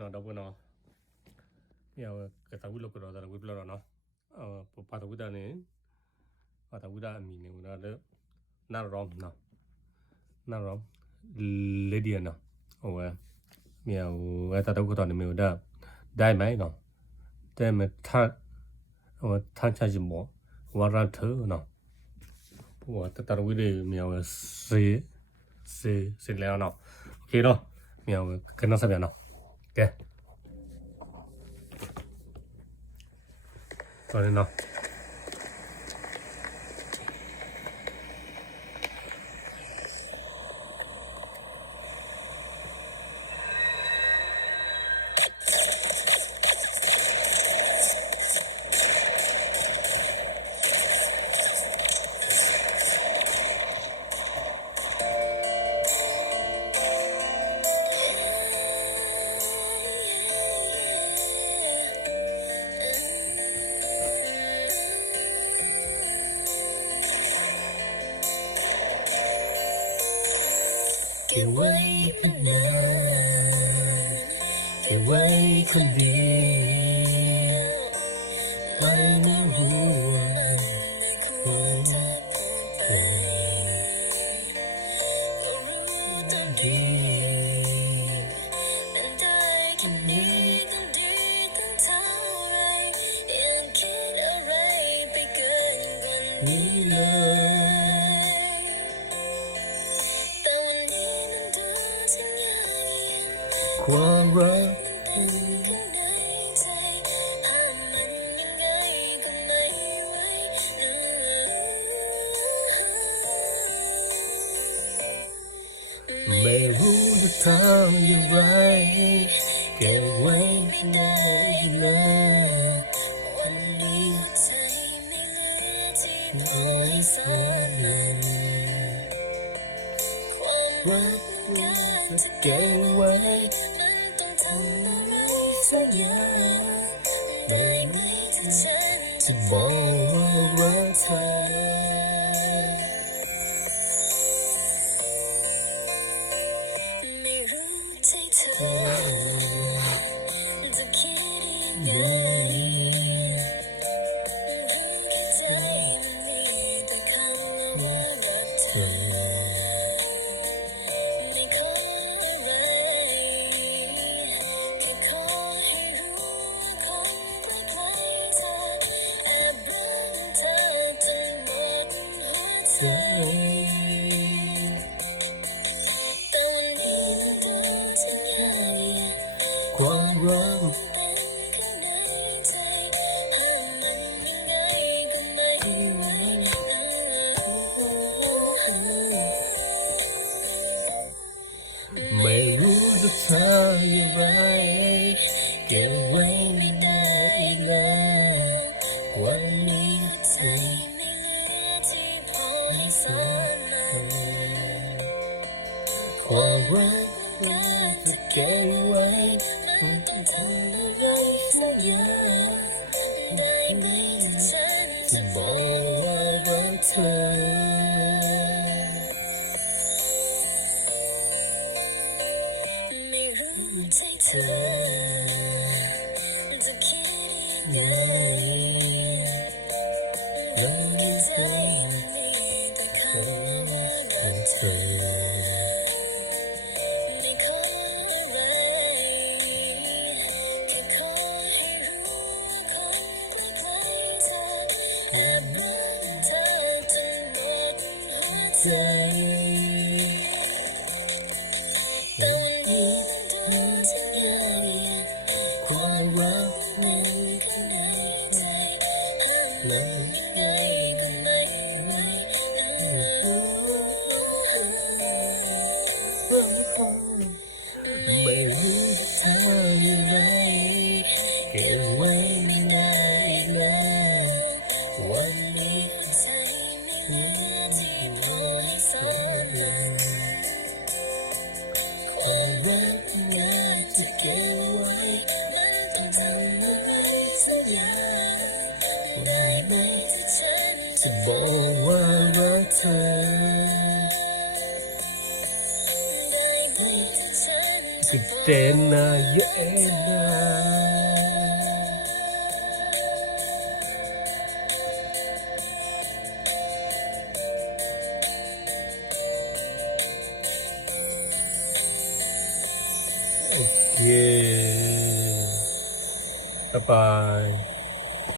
เนาะดอกเนาะเนี่ยกระตาวิโลกรอตาวิปลอเนาะปาตวิดาเนี่ยปาตวิดามีเนี่ยนะเด้อน่ารอมเนาะน่ารอมเลดี้เนาะโอ้ยเนี่ยตาตะกุตอนเนี่ยมีได้ไหมเนาะได้ไหมท่านชาจิโมวารันเธอเนาะพวกตาวิดเนี่ยเสร็จแล้วเนาะโอเคเนาะเนี่ยกันน่าสับยาเนาะแกตอนนี้เนาะเก็บไว้คนเดียวเก็บไว้คนเดียวไม่น่าหัวหัวใจก็รู้ตอนดีเป็นได้แค่นี้ต้องดีตั้งเท่าไรยังคิดอะไรไปเกินกว่านี้เลยความรักข้างในใจห้ามมันยังไงก็ไม่ไหวไม่รู้จะทำอย่างไรเก็บไว้ไม่ได้เลยวันนี้หัวใจไม่เหลือที่ไว้สักหนึ่งความรักจะเก็บไว้สักอย่างได้ไหมที่ฉันจะบอกว่ารักเธอไม่รู้ใจเธอจะคิดยังไงรู้แค่ใจมันมีแต่คำว่ารักเธอแต่วันนี้มันดูจะยากความรักข้างในใจห้ามมันยังไงก็ไม่ไหวไม่รู้จะทำอย่างไรเก็บไว้ไม่ได้เลยวันนี้ใจไม่เหลือที่พอให้สานความรักจะเก็บไว้มันต้องทำอะไรสักอย่างได้ไหมฉันจะบอกว่ารักเธอไม่รู้ใจเธอจะคิดยังไงแล้วในใจมีแต่คำว่ารักเธอไม่ขออะไรแค่ขอให้รู้ว่าคนใกล้ๆเธอแอบรักเธอจนหมดหัวใจแต่วันนี้มันดูจะยากความรักมันข้างในใจห้ามมันยังไงก็ไม่ไหวไม่รู้จะทำอย่างไรเก็บไว้ไม่ได้เลยวันนี้ใจไม่เหลือที่พอให้สานความรักอยากจะเก็บไว้มันต้องทำอะไรสักอย่างได้ไหมที่ฉันจะบอกว่ารักเธอได้ไหมที่ฉันจะบอก Tena Yena. Okay. Bye-bye.